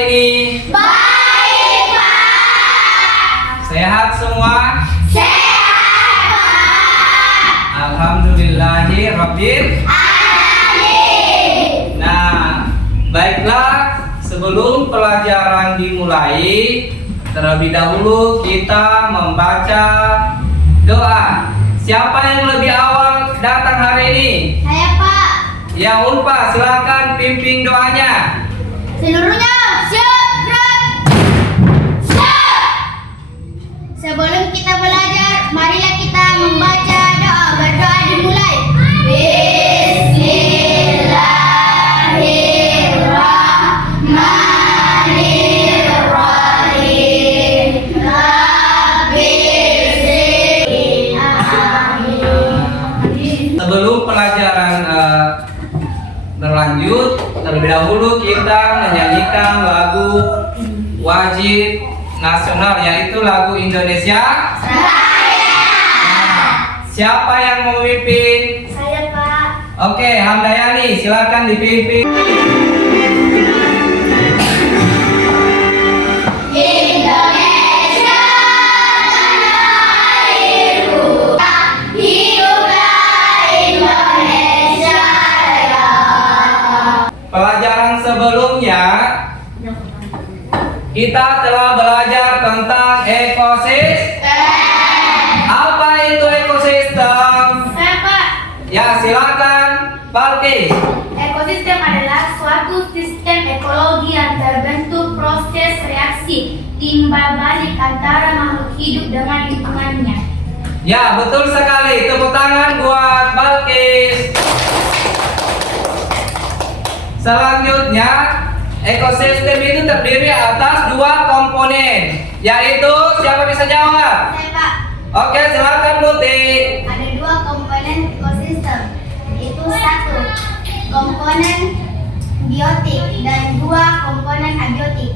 hari ini? Baik, Pak. Sehat semua? Sehat, Pak. Alhamdulillahirabbil. Amin. Nah, baiklah, sebelum pelajaran dimulai, terlebih dahulu kita membaca doa. Siapa yang lebih awal datang hari ini? Saya, Pak. Yang Unpa, silakan pimpin doanya. Seluruhnya siap, gerak. Siap. Sebelum kita belajar, marilah kita membaca doa. Berdoa dimulai. Bismillahirrahmanirrahim. Rabbi zidni. Amin. Sebelum pelajaran berlanjut, terlebih dahulu kita menyanyikan lagu wajib nasional, yaitu lagu Indonesia. Nah, siapa yang memimpin? Saya, Pak. Oke, Hamdayani, silakan dipimpin. Indonesia tanah airku, hiduplah Indonesia Raya. Pelajaran sebelumnya kita telah belajar tentang ekosistem. Apa itu ekosistem? Saya, Pak. Ya, silakan, Balkis. Ekosistem adalah suatu sistem ekologi yang terbentuk proses reaksi timbal balik antara makhluk hidup dengan lingkungannya. Ya, betul sekali. Tepuk tangan buat Balkis. Selanjutnya, ekosistem itu terdiri atas dua komponen, yaitu siapa bisa jawab? Saya, Pak. Oke, silakan Muti. Ada dua komponen ekosistem, yaitu satu komponen biotik dan dua komponen abiotik.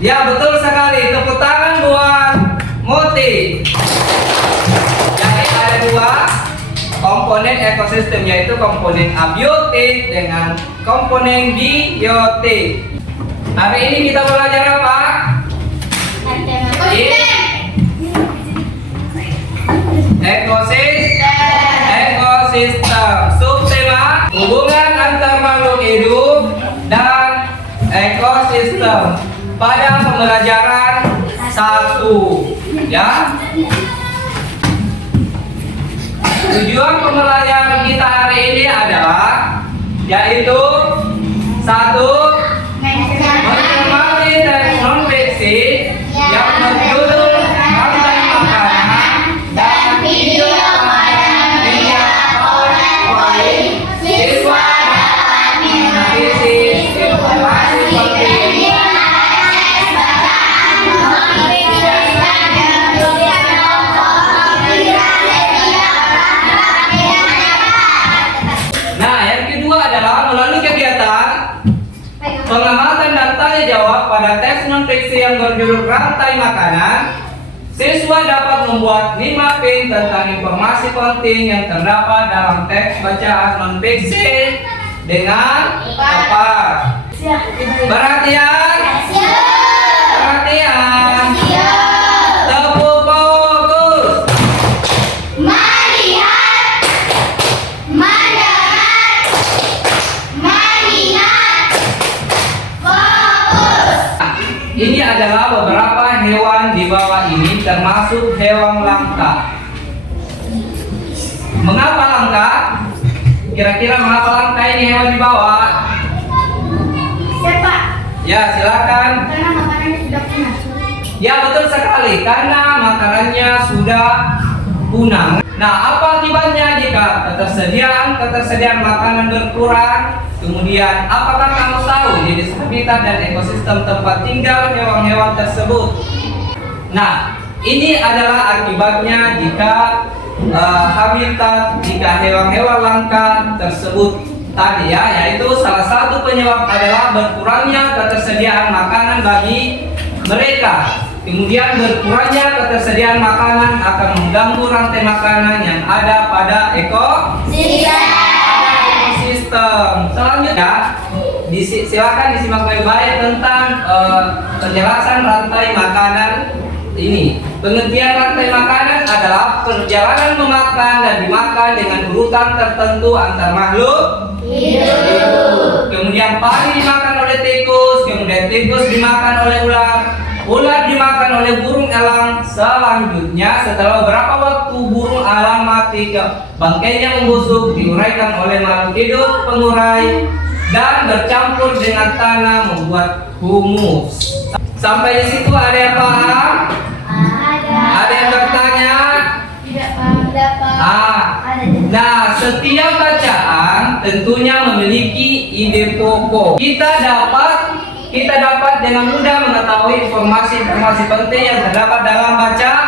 Ya, betul sekali. Tepuk tangan buat Muti. Jadi ada dua komponen ekosistem, yaitu komponen abiotik dengan komponen biotik. Hari ini kita belajar apa? Ekosistem. Subtema hubungan antar makhluk hidup dan ekosistem pada pembelajaran 1. Ya. Tujuan pembelajaran kita hari ini adalah yaitu 1. Mencermati teks non-fiksi yang berjudul Rantai Makanan dan video media PowerPoint. Siswa dapat menganalisis informasi penting. Nah, yang kedua adalah melalui kegiatan pengamatan dan tanya jawab pada teks non-fiksi yang berjudul Rantai Makanan, siswa dapat membuat 5 pin tentang informasi penting yang terdapat dalam teks bacaan non-fiksi dengan tepat. Perhatian, perhatian, tepuk fokus. Melihat, mendengar, melihat, fokus. Ini adalah beberapa hewan di bawah ini, termasuk hewan langka. Mengapa langka? Kira-kira mengapa langka ini hewan di bawah? Siapa? Ya, silakan. Karena makanannya sudah punah. Ya, betul sekali, karena makanannya sudah punah. Nah, apa akibatnya jika ketersediaan makanan berkurang? Kemudian, apakah kamu tahu jenis habitat dan ekosistem tempat tinggal hewan-hewan tersebut? Nah, ini adalah akibatnya jika jika hewan-hewan langka tersebut tadi, ya, yaitu salah satu penyebab adalah berkurangnya ketersediaan makanan bagi mereka. Kemudian berkurangnya ketersediaan makanan akan mengganggu rantai makanan yang ada pada ekosistem. Selanjutnya, silakan disimak baik-baik tentang penjelasan rantai makanan ini. Pengertian rantai makanan adalah perjalanan memakan dan dimakan dengan urutan tertentu antar makhluk hidup. Kemudian padi dimakan oleh tikus, kemudian tikus dimakan oleh ular, ular dimakan oleh burung elang. Selanjutnya setelah beberapa waktu burung elang mati, bangkainya membusuk, diuraikan oleh makhluk hidup pengurai dan bercampur dengan tanah membuat humus. Sampai di situ ada yang paham? Ada yang bertanya? Tidak paham. Nah, setiap bacaan tentunya memiliki ide pokok. Kita dapat dengan mudah mengetahui informasi-informasi penting yang terdapat dalam bacaan.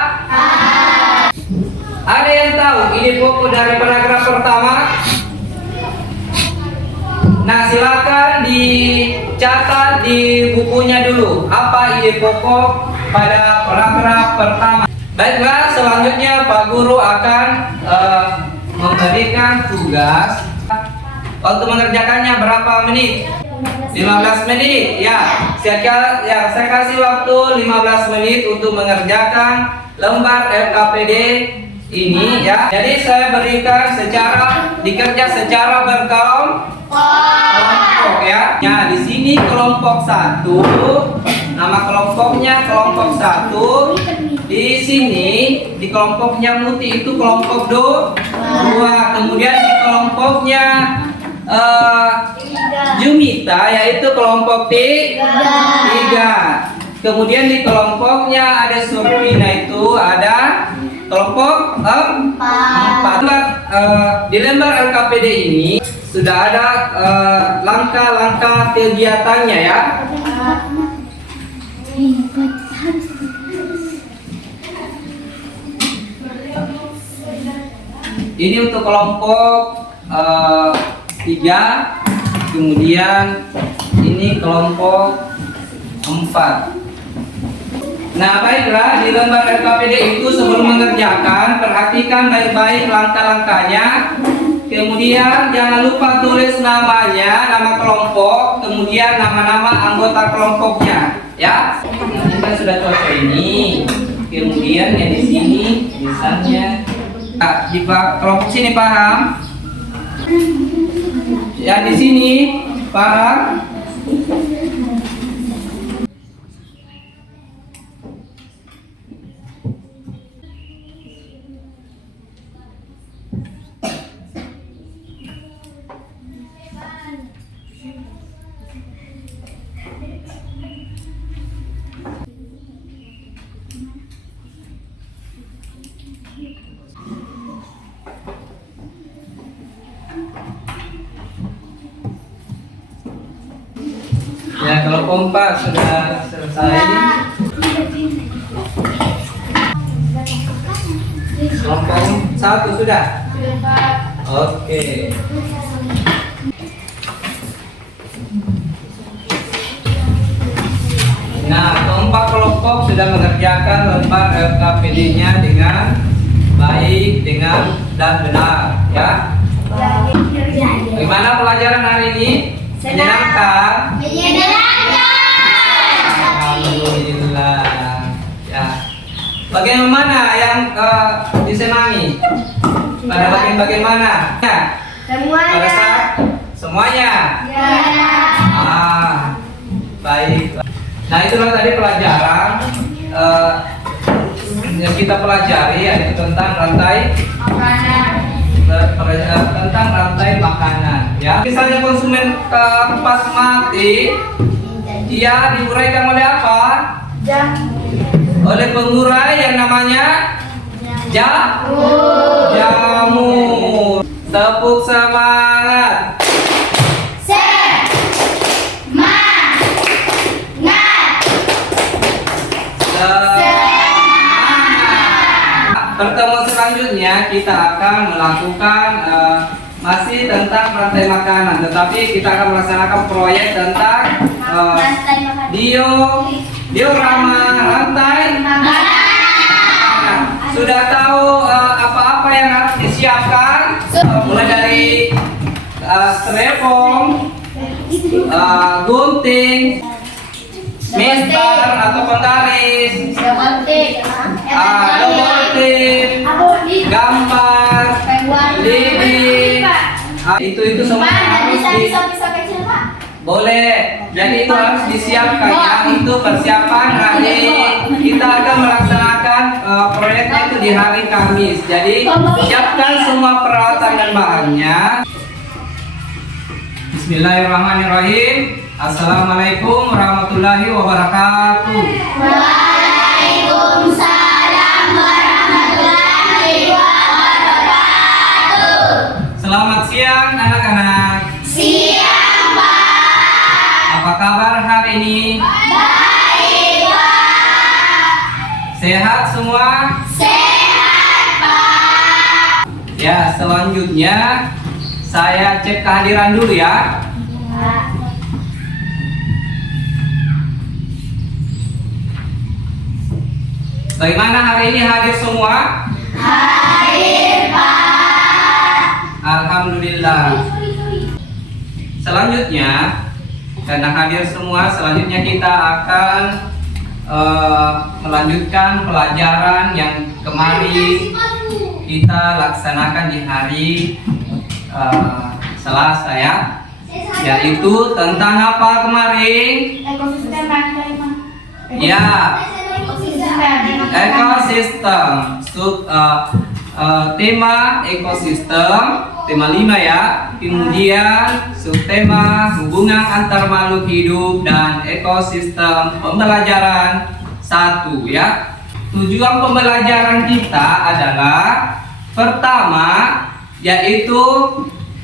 Ada yang tahu ide pokok dari paragraf pertama? Nah, silakan dicatat di bukunya dulu. Apa ide pokok pada paragraf pertama? Baiklah, selanjutnya Pak Guru akan memberikan tugas. Waktu mengerjakannya berapa menit? 15 menit. Ya, saya kasih waktu 15 menit untuk mengerjakan lembar LKPD ini ya. Jadi saya berikan dikerja secara berkelompok ya. Nah, di sini kelompok 1, nama kelompoknya kelompok 1. Di sini di kelompoknya Muti itu kelompok 2. Kemudian di kelompoknya Jumita yaitu kelompok 3. Kemudian di kelompoknya ada Surfina itu ada kelompok 4. Di lembar LKPD ini sudah ada langkah-langkah kegiatannya ya. Ini untuk kelompok 3, kemudian ini kelompok 4. Nah, baiklah, di lembar LKPD itu sebelum mengerjakan perhatikan baik-baik langkah-langkahnya. Kemudian jangan lupa tulis namanya, nama kelompok, kemudian nama-nama anggota kelompoknya, ya. Kita sudah cocok ini. Kemudian yang di sini misalnya di kelompok sini paham? Ya, di sini paham? Ya, kalau kompas sudah selesai. Kelompok 1 sudah? Oke. Nah, keempat kelompok sudah mengerjakan lembar LKPD-nya dengan baik, dan benar, ya. Bagaimana pelajaran hari ini? Menyenangkan? Alhamdulillah. Ya. Bagaimana yang disenangi? Pada bagian mana? Ya. Pada saat semuanya. Baik. Nah, itulah tadi pelajaran yang kita pelajari, yaitu tentang rantai makanan. Ya, misalnya konsumen pas mati, dia diuraikan oleh apa? Oleh pengurai yang namanya jamur. Tepuk semangat. Pertemuan selanjutnya kita akan melakukan masih tentang rantai makanan, tetapi kita akan melaksanakan proyek tentang diorama rantai makanan. Sudah tahu apa-apa yang harus disiapkan, mulai dari styrofoam, gunting, meter atau penggaris, double tip, gambar, lidi, itu semua harus boleh. Jadi itu harus disiapkan ya. Itu persiapan hari kita akan melaksanakan proyeknya itu di hari Kamis. Jadi siapkan semua peralatan dan bahannya. Bismillahirrahmanirrahim. Assalamualaikum warahmatullahi wabarakatuh. Waalaikumsalam warahmatullahi wabarakatuh. Selamat siang anak-anak. Siang, Pak. Apa kabar hari ini? Baik, Pak. Sehat semua? Sehat, Pak. Ya, selanjutnya saya cek kehadiran dulu ya. Bagaimana hari ini, hadir semua? Hadir, Pak. Alhamdulillah. Selanjutnya, karena hadir semua, selanjutnya kita akan melanjutkan pelajaran yang kemarin kita laksanakan di hari Selasa ya, yaitu tentang apa kemarin? Ekosistem rantai, Pak. Ya, ekosistem. Tema ekosistem, tema 5 ya. Kemudian subtema hubungan antar makhluk hidup dan ekosistem, pembelajaran 1 ya. Tujuan pembelajaran kita adalah pertama, yaitu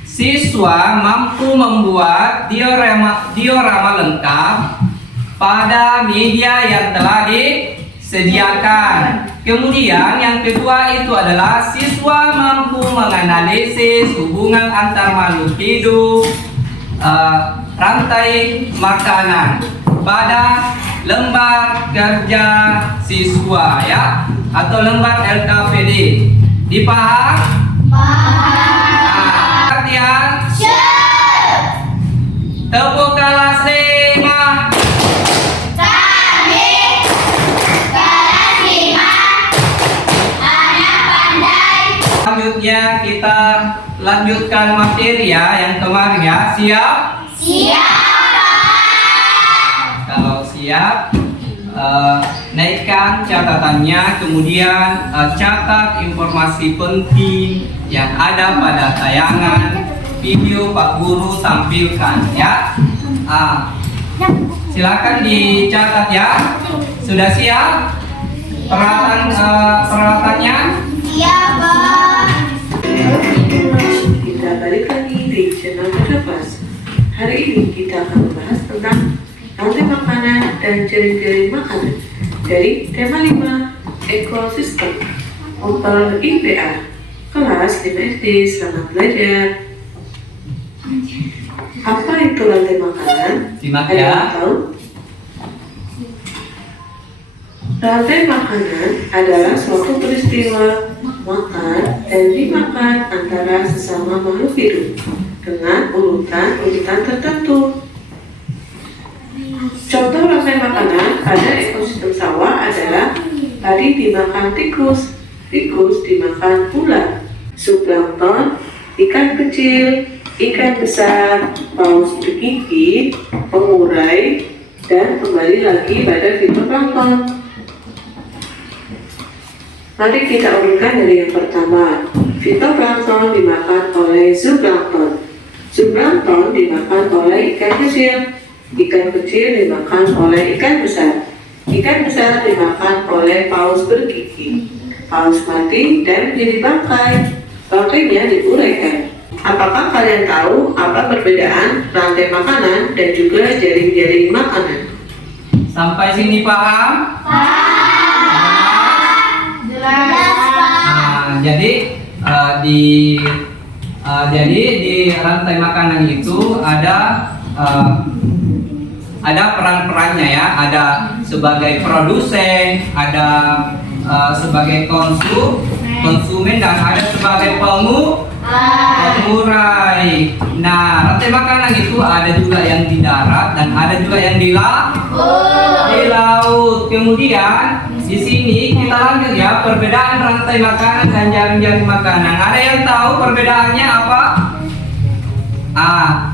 siswa mampu membuat diorama lengkap pada media yang telah disediakan. Kemudian yang kedua itu adalah siswa mampu menganalisis hubungan antar makhluk hidup, rantai makanan pada lembar kerja siswa ya, atau lembar LKPD. Dipaham? Perhatian. Tepuk kelas 5. Selanjutnya kita lanjutkan materi ya yang kemarin ya. Siap? Siap. Kalau siap, naikkan catatannya, kemudian catat informasi penting yang ada pada tayangan video Pak Guru tampilkan ya. Silakan dicatat ya. Sudah siap? Peralatannya? Siap, Pak. Kita balik lagi di channel Cerdas. Hari ini kita akan membahas tentang rantai makanan dan jaring-jaring makanan dari tema 5 ekosistem Opel IPA kelas 5 SD. Selamat belajar. Apa itu rantai makanan? Simak Ada ya. yang tahu? Rantai makanan adalah suatu peristiwa makan dan dimakan antara sesama makhluk hidup dengan urutan tertentu. Contoh rantai makanan pada ekosistem sawah adalah padi dimakan tikus, tikus dimakan ular, zooplankton, ikan kecil, ikan besar, paus bergigi, pengurai, dan kembali lagi pada fitoplankton. Mari kita urutkan dari yang pertama. Fitoplankton dimakan oleh zooplankton. Zooplankton dimakan oleh ikan kecil. Ikan kecil dimakan oleh ikan besar. Ikan besar dimakan oleh paus bergigi. Paus mati dan menjadi bangkai. Bangkainya diuraikan. Apakah kalian tahu apa perbedaan rantai makanan dan juga jaring-jaring makanan? Sampai sini paham? Jadi di rantai makanan itu ada peran-perannya ya. Ada sebagai produsen, ada sebagai konsumen, dan ada sebagai Mengurai. Nah, rantai makanan itu ada juga yang di darat dan ada juga yang di laut. Kemudian di sini kita lanjut ya, perbedaan rantai makanan dan jaring-jaring makanan. Ada yang tahu perbedaannya apa?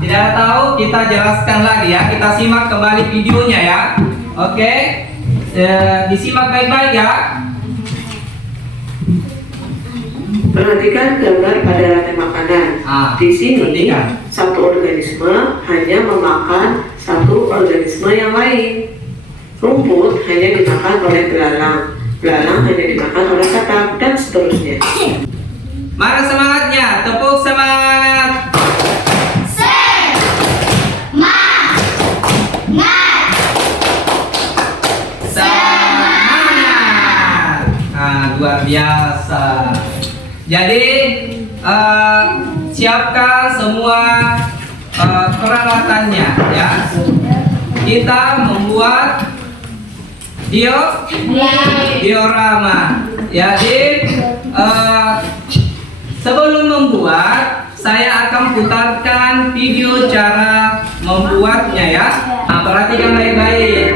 Tidak tahu, kita jelaskan lagi ya. Kita simak kembali videonya ya. Oke. Disimak baik-baik ya. Perhatikan gambar pada rantai makanan. Di sini, perhatikan. satu organisme hanya memakan satu organisme yang lain. Rumput hanya dimakan oleh belalang, belalang hanya dimakan oleh katak, dan seterusnya. Mana semangatnya? Tepuk semangat. Semangat. Luar biasa. Jadi siapkan semua peralatannya ya. Kita membuat diorama. Jadi sebelum membuat, saya akan putarkan video cara membuatnya ya. Perhatikan baik-baik.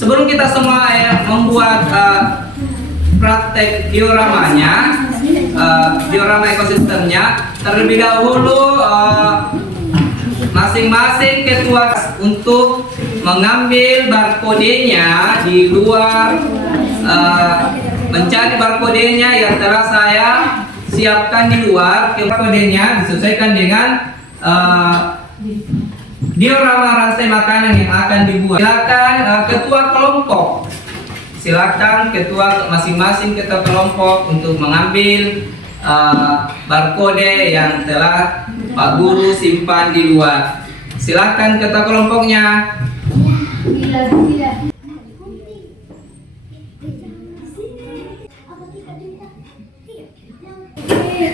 Sebelum kita semua membuat praktek dioramanya, diorama ekosistemnya, terlebih dahulu masing-masing ketua untuk mengambil barcode-nya di luar, mencari barcode-nya yang telah saya siapkan di luar. Barcode-nya disesuaikan dengan diorama rantai makanan yang akan dibuat. Silakan ketua kelompok, silakan ketua masing-masing ketua kelompok untuk mengambil barcode yang telah Pak Guru simpan di luar. Silakan ketua kelompoknya.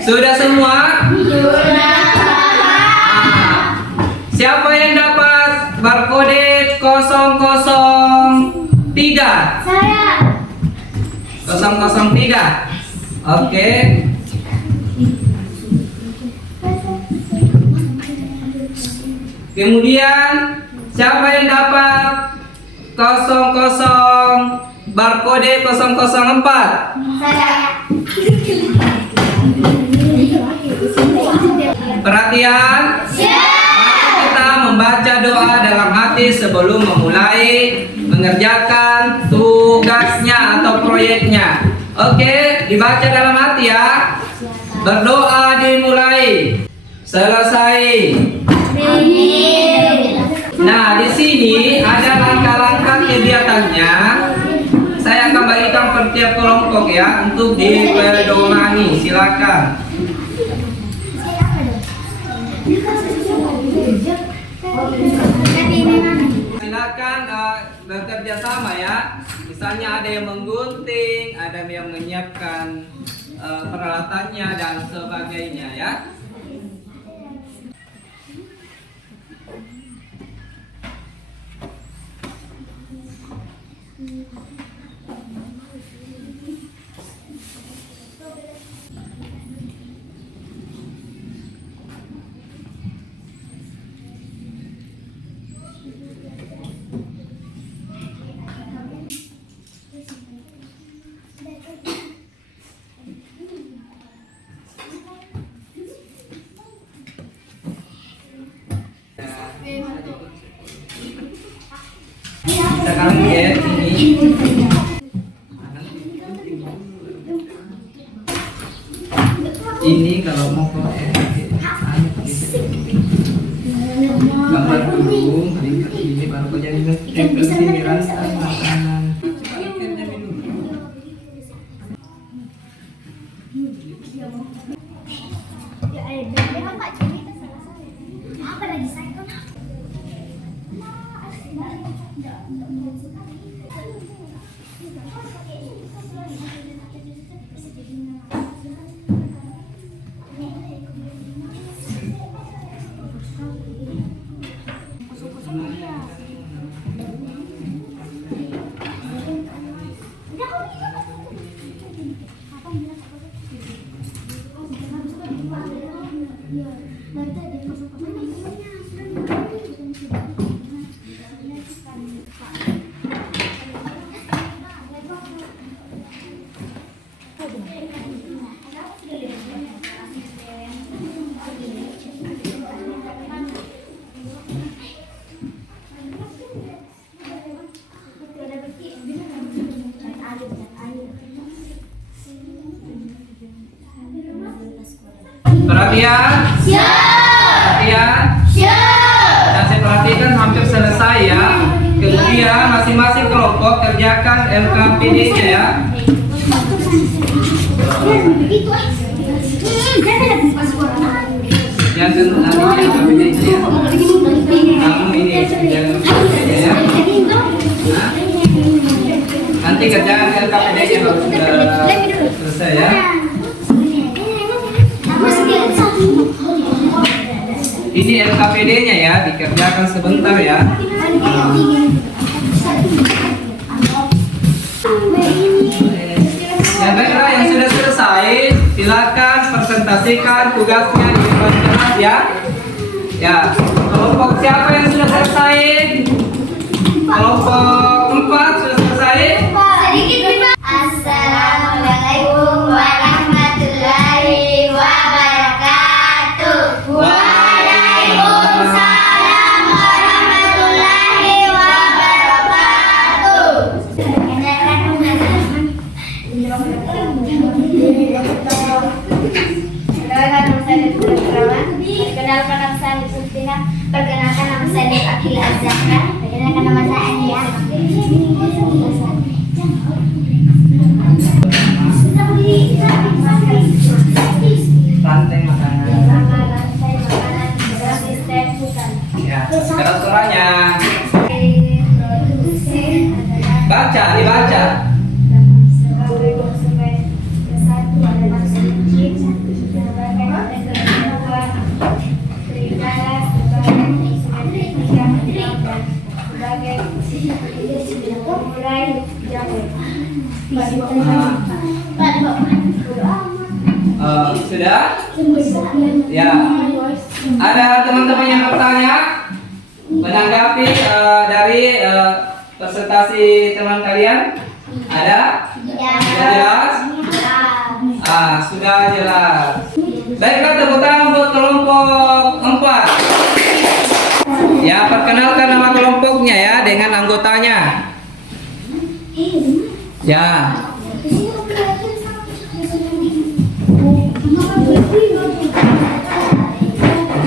Sudah semua? Siapa yang dapat barcode 003? Saya. 003. Oke. Kemudian siapa yang dapat barcode 004? Saya. Perhatian. Kita membaca doa dalam hati sebelum memulai mengerjakan tugasnya atau proyeknya. Oke, dibaca dalam hati ya. Berdoa dimulai. Selesai. Nah, di sini ada langkah-langkah kegiatannya. Saya akan bagikan per tiap kelompok ya untuk dipedomani. Silakan. Silakan bekerja sama ya. Misalnya ada yang menggunting, ada yang menyiapkan peralatannya dan sebagainya ya. Sekarang ya ini. Ini kalau mau gambar dulu, ini baru kau jadi ini rantai makanan. Perhatian. Perhatian. Nah, saya perhatikan hampir selesai ya. Kemudian masing-masing kelompok kerjakan LKPD-nya ya. Yang LKPD-nya ya. Kamu ini yang LKPD-nya ya. Nah, nanti kerjaan LKPD-nya kalau sudah selesai ya. Ini LKPD-nya ya, dikerjakan sebentar ya. Ya baiklah, yang sudah selesai, silakan presentasikan tugasnya di depan kelas ya. Ya, kelompok siapa yang sudah selesai? Kelompok 4 sudah selesai. Assalamualaikum warahmatullahi wabarakatuh. Waalaikumsalam warahmatullahi wabarakatuh. Perkenalkan nama saya Sultina. Perkenalkan nama saya Akil Azhar. Perkenalkan nama saya Ania. Rantai makanan. Ya, sekarang suaranya. Baca, dibaca. Sudah? Ya. Ada teman-teman yang bertanya menanggapi dari presentasi teman kalian? Ada? Sudah jelas? Sudah jelas. Baiklah, tepuk tangan buat kelompok 4. Ya, perkenalkan nama kelompoknya ya dengan anggotanya. Ya.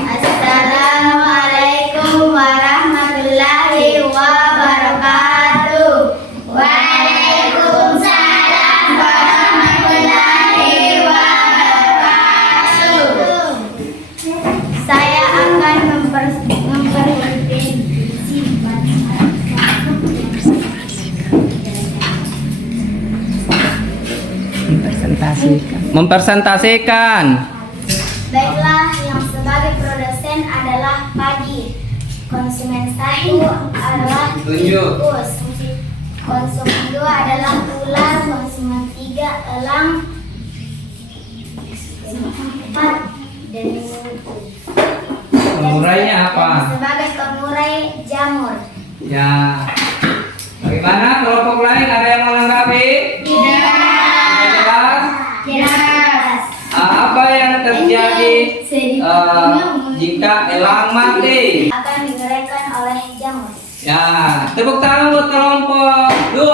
Assalamualaikum warahmatullahi wabarakatuh. Waalaikumsalam warahmatullahi wabarakatuh. Saya akan mempresentasikan. Baiklah, yang sebagai produsen adalah padi. Konsumen 1 adalah tikus. Konsumen 2 adalah ular. Konsumen 3 elang. 4 dan Pengurainya apa? sebagai pengurai jamur. Ya. Bagaimana kelompok lain, ada yang menanggapi? Sudah jelas? Jelas. Apa yang terjadi jika elang mati? Akan digorengkan oleh jamur. Ya, tepuk tangan buat kelompok 2.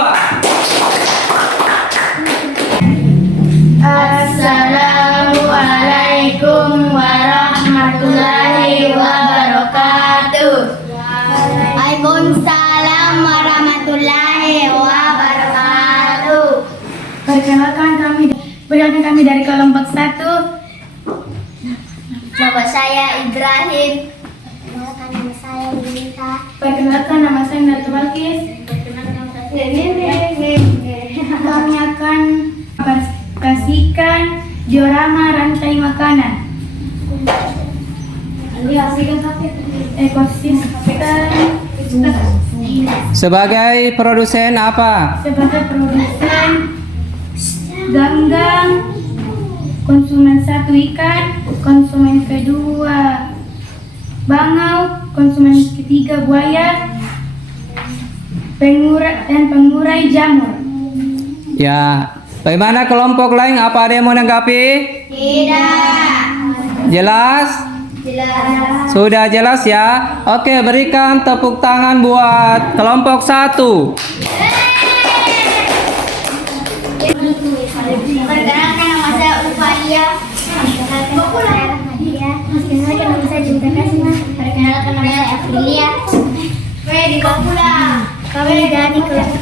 Assalamualaikum warahmatullahi wabarakatuh. Waalaikumsalam warahmatullahi wabarakatuh. Perkenalkan kami dari kelompok 1. Nama saya Ibrahim. Perkenalkan nama saya Lilita. Perkenalkan nama saya Narto Balkis. Kami akan kasihkan diorama rantai makanan. Ekosistem. Sebagai produsen apa? Sebagai produsen ganggang, konsumen 1 ikan, konsumen kedua bangau, konsumen ketiga buaya, pengurai jamur. Ya. Bagaimana kelompok lain? Apa ada yang menanggapi? Tidak. Jelas? Jelas. Sudah jelas ya? Oke, berikan tepuk tangan buat kelompok 1. Perkenalkan nama saya Ufania. Perkenalkan nama saya Rahmadia. Perkenalkan nama saya Cinta Kasima. Perkenalkan nama saya Aprilia. Di Papula. Kami dari kelas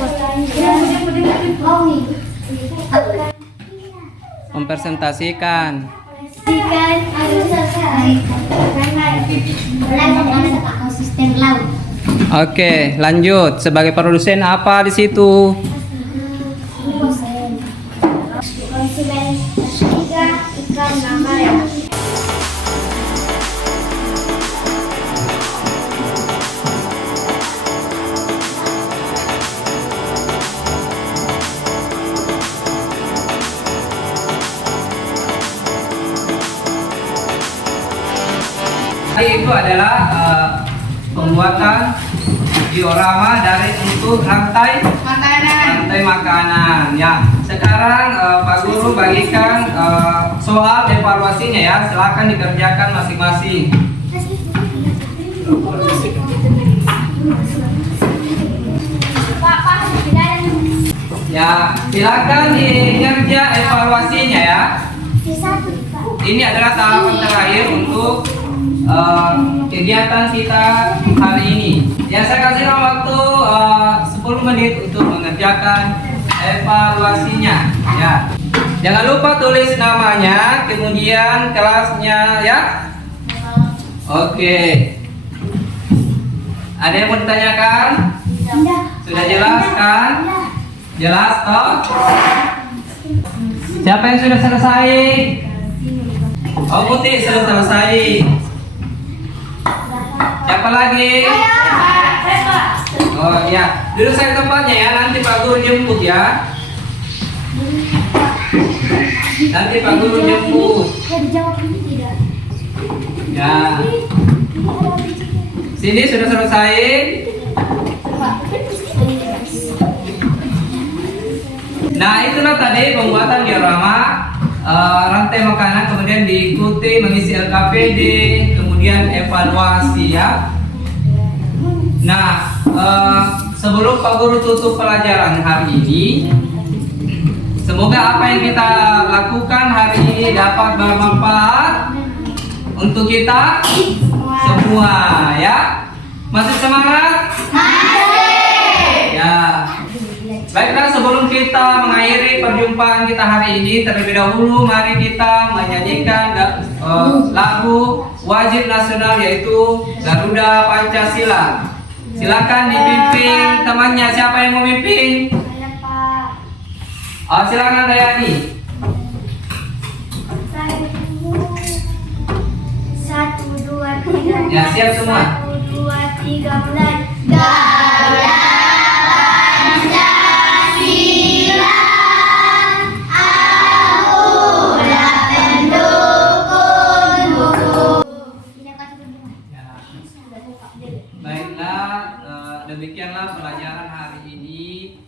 Mempresentasikan. ekosistem laut. Oke, lanjut. Sebagai produsen apa di situ? Konsumen ketiga ikan makarel. Itu adalah pembuatan diorama dari untuk rantai makanan. Ya, sekarang Pak Guru bagikan soal evaluasinya ya. Silakan dikerjakan masing-masing. Ya, silakan dikerja evaluasinya ya. Ini adalah tahapan terakhir untuk kegiatan kita hari ini. Ya, saya kasih waktu 10 menit untuk mengerjakan evaluasinya. Ya, jangan lupa tulis namanya, kemudian kelasnya ya. Oke. Ada yang mau ditanyakan? Sudah jelas kan? Jelas toh? Siapa yang sudah selesai? Oh, Putih sudah selesai. Siapa lagi? Oh ya, duduk saya tempatnya ya. Nanti Pak Guru jemput ya. Nanti Pak Guru jemput. Ya. Sini sudah selesai. Nah, itulah tadi pembuatan diorama rantai makanan, kemudian diikuti mengisi LKPD, kemudian evaluasi ya. Nah, sebelum Pak Guru tutup pelajaran hari ini, semoga apa yang kita lakukan hari ini dapat bermanfaat untuk kita semua ya. Masih semangat? Ya. Baiklah, sebelum kita mengakhiri perjumpaan kita hari ini, terlebih dahulu mari kita menyanyikan lagu wajib nasional yaitu Garuda Pancasila. Silakan dipimpin temannya. Siapa yang mau mimpin? Oh, silakan Dayani. 1, 2, 3. Ya, siap semua. 1, 2, 3 mulai. Baiklah, demikianlah pelajaran hari ini.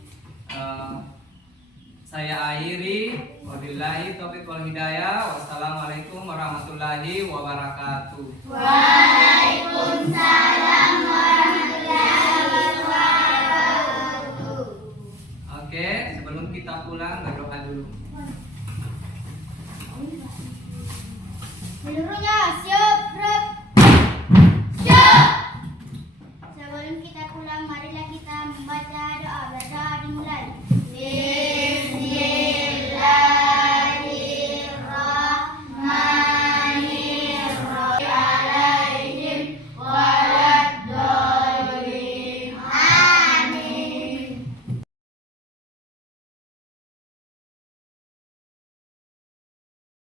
Saya akhiri. Wabillahi taufiq wal hidayah. Wassalamualaikum warahmatullahi wabarakatuh. Waalaikumsalam warahmatullahi wabarakatuh. Oke, sebelum kita pulang berdoa dulu. Seluruhnya siap.